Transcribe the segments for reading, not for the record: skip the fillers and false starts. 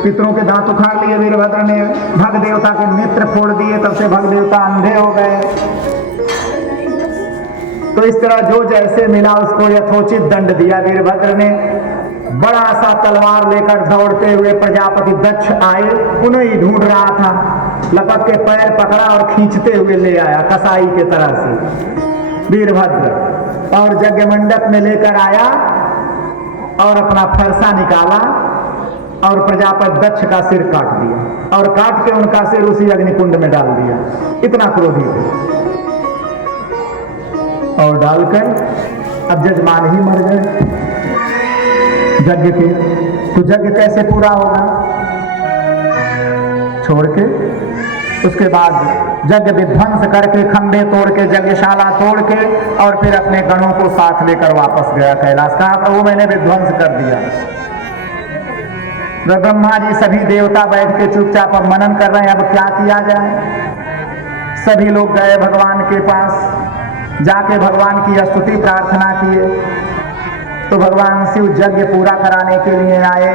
पितरों के दांत उखाड़ लिए वीरभद्र ने, भग देवता के नेत्र फोड़ दिए, तब से भग देवता अंधे हो गए। तो इस तरह जो जैसे मिला उसको यथोचित दंड दिया वीरभद्र ने। बड़ा सा तलवार लेकर दौड़ते हुए प्रजापति दक्ष आए, उन्हें ही ढूंढ रहा था, लपक के पैर पकड़ा और खींचते हुए ले आया कसाई के तरह से वीरभद्र, और यज्ञ मंडप में लेकर आया और अपना फरसा निकाला और प्रजापति दक्ष का सिर काट दिया, और काट के उनका सिर उसी अग्निकुंड में डाल दिया। इतना क्रोधी थे। और डालकर अब जजमान ही मर गए यज्ञ के, तो यज्ञ कैसे पूरा होगा? छोड़ के उसके बाद यज्ञ विध्वंस करके, खंभे तोड़ के, यज्ञशाला तोड़ के, और फिर अपने गणों को साथ लेकर वापस गया कैलाश। कहा प्रभु मैंने विध्वंस कर दिया। ब्रह्मा जी सभी देवता बैठ के चुपचाप अब मनन कर रहे हैं, अब क्या किया जाए। सभी लोग गए भगवान के पास, जाके भगवान की स्तुति प्रार्थना किए। तो भगवान शिव यज्ञ पूरा कराने के लिए आए,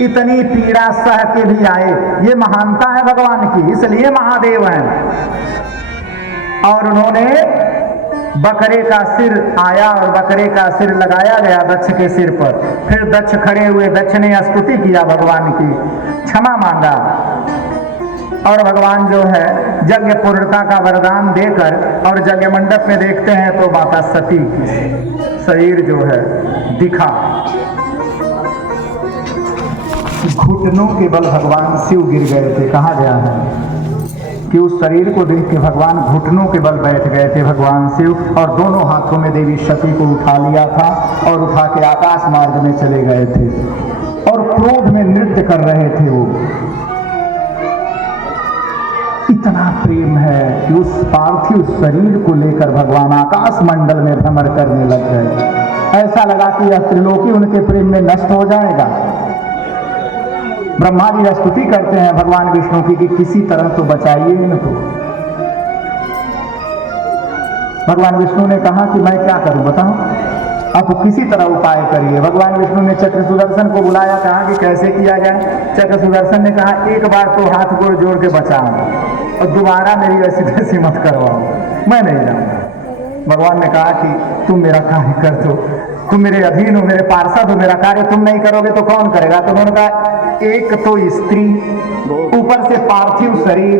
इतनी पीड़ा सह के भी आए। ये महानता है भगवान की, इसलिए महादेव हैं। और उन्होंने बकरे का सिर आया और बकरे का सिर लगाया गया दक्ष के सिर पर। फिर दक्ष खड़े हुए, दक्ष ने स्तुति किया भगवान की, क्षमा मांगा, और भगवान जो है यज्ञ पूर्णता का वरदान देकर, और यज्ञ मंडप में देखते हैं तो माता सती की शरीर जो है दिखा। घुटनों के बल भगवान शिव गिर गए थे। कहा गया है कि उस शरीर को देख के भगवान घुटनों के बल बैठ गए थे भगवान शिव, और दोनों हाथों में देवी सती को उठा लिया था और उठा के आकाश मार्ग में चले गए थे, और क्रोध में नृत्य कर रहे थे। वो इतना प्रेम है कि उस पार्थिव शरीर को लेकर भगवान आकाश मंडल में भ्रमण करने लग गए। ऐसा लगा कि यह त्रिलोकी उनके प्रेम में नष्ट हो जाएगा। ब्रह्मा जी स्तुति करते हैं भगवान विष्णु की कि किसी तरह तो बचाइए इनको। भगवान विष्णु ने कहा कि मैं क्या करूं बताओ, आप किसी तरह उपाय करिए। भगवान विष्णु ने चक्र सुदर्शन को बुलाया, कहा कि कैसे किया जाए। चक्र सुदर्शन ने कहा एक बार तो हाथ गोड़ जोड़ के बचाओ और दोबारा मेरी ऐसी तैसी मत करवाओ, मैं नहीं जाऊंगा। भगवान ने कहा कि तुम मेरा कार्य कर दो, तुम मेरे अधीन हो, मेरे पार्षद हो, मेरा कार्य तुम नहीं करोगे तो कौन करेगा। तो उन्होंने कहा एक तो स्त्री, ऊपर से पार्थिव शरीर,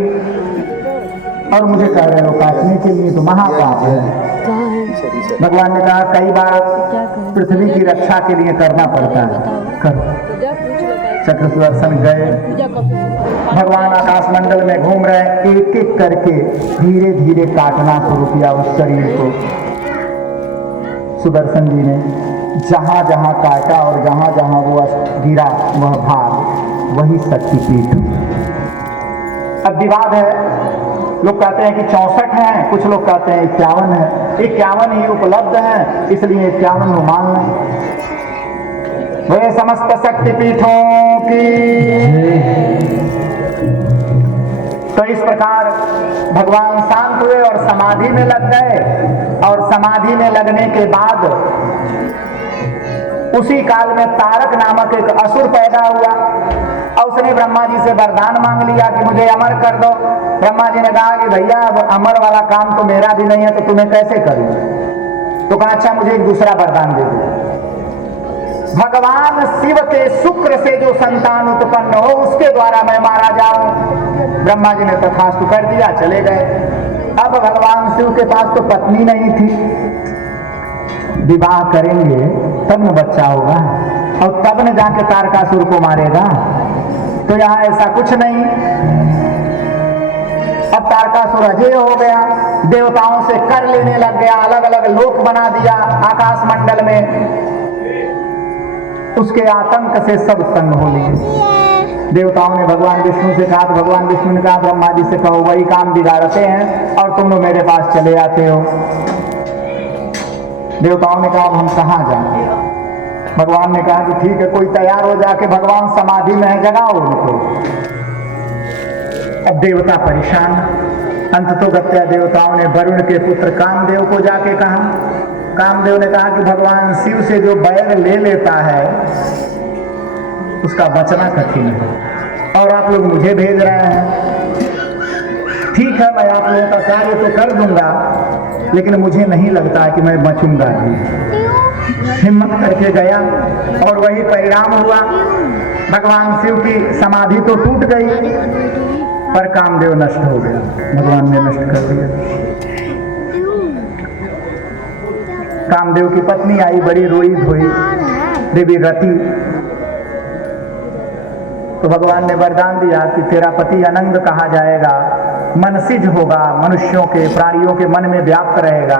और मुझे कह रहे हो काटने के लिए, तो महापाप है। भगवान ने कहा कई बार पृथ्वी की रक्षा के लिए करना पड़ता है, करो। चक्र सुदर्शन गए, भगवान आकाश मंडल में घूम रहे, एक एक करके धीरे धीरे काटना शुरू किया उस शरीर को। सुदर्शन जी ने जहां जहां काटा और जहां जहां वो गिरा वह भाग वही शक्तिपीठ। अब विवाद है, लोग कहते हैं कि 64 हैं, कुछ लोग कहते हैं 51 है। 51 ही उपलब्ध है, इसलिए 51 मान लें। वे समस्त शक्तिपीठों की। तो इस प्रकार भगवान शांत हुए और समाधि में लग गए, और समाधि में लगने के बाद उसी काल में तारक नामक एक असुर पैदा हुआ, और उसने ब्रह्मा जी से वरदान मांग लिया कि मुझे अमर कर दो। ब्रह्मा जी ने कहा कि भैया अब अमर वाला काम तो मेरा भी नहीं है, तो तुम्हें कैसे करूं। तो कहा अच्छा मुझे एक दूसरा वरदान दे दो, भगवान शिव के शुक्र से जो संतान उत्पन्न हो उसके द्वारा मैं मारा जाऊं। ब्रह्मा जी ने तथास्तु कर दिया, चले गए। अब भगवान शिव के पास तो पत्नी नहीं थी, विवाह करेंगे तब न बच्चा होगा, और तब न जाके तारकासुर को मारेगा। तो यहाँ ऐसा कुछ नहीं। अब तारकासुर अजय हो गया, देवताओं से कर लेने लग गया, अलग अलग लोक बना दिया आकाश मंडल में। उसके आतंक से सब तंग हो लिए। देवताओं ने भगवान विष्णु से कहा, तो भगवान विष्णु ने कहा ब्रह्मा जी से कहो, वही काम बिगाड़ते हैं और तुम लोग मेरे पास चले आते हो। देवताओं ने कहा अब हम कहाँ जाएं। भगवान ने कहा कि ठीक है, कोई तैयार हो जाके, भगवान समाधि में है, जगाओ उनको। अब देवता परेशान। अंत तो गत्या देवताओं ने वरुण के पुत्र कामदेव को जाके कहा। कामदेव ने कहा कि भगवान शिव से जो बैर ले लेता है उसका बचना कठिन है। और आप लोग मुझे भेज रहे हैं, ठीक है मैं आप लोगों का कार्य तो कर दूंगा, लेकिन मुझे नहीं लगता कि मैं बचूंगा भी। हिम्मत करके गया और वही परिणाम हुआ। भगवान शिव की समाधि तो टूट गई, पर कामदेव नष्ट हो गया, भगवान ने नष्ट कर दिया। कामदेव की पत्नी आई, बड़ी रोई धोई, देवी रति। तो भगवान ने वरदान दिया कि तेरा पति अनंग कहा जाएगा, मनसिज होगा, मनुष्यों के प्राणियों के मन में व्याप्त रहेगा।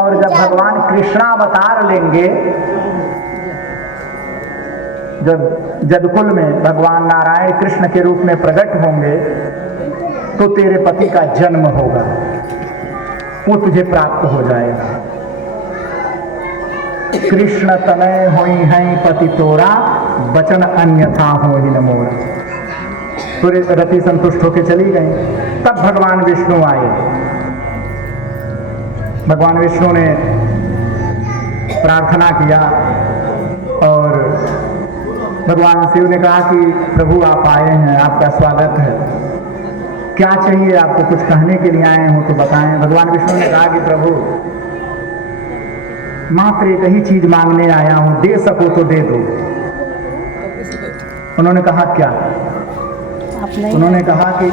और जब भगवान कृष्णावतार लेंगे, जब जदकुल में भगवान नारायण कृष्ण के रूप में प्रकट होंगे, तो तेरे पति का जन्म होगा, वो तुझे प्राप्त हो जाएगा। कृष्ण तनय होई हैं पति तोरा, वचन अन्यथा हो ही न मोरा। तो रति संतुष्ट होकर चली गई। तब भगवान विष्णु आए। भगवान विष्णु ने प्रार्थना किया और भगवान शिव ने कहा कि प्रभु आप आए हैं, आपका स्वागत है, क्या चाहिए आपको, कुछ कहने के लिए आए हो तो बताएं। भगवान विष्णु ने कहा कि प्रभु मात्र एक ही चीज मांगने आया हूं, दे सको तो दे दो। उन्होंने कहा क्या? उन्होंने कहा कि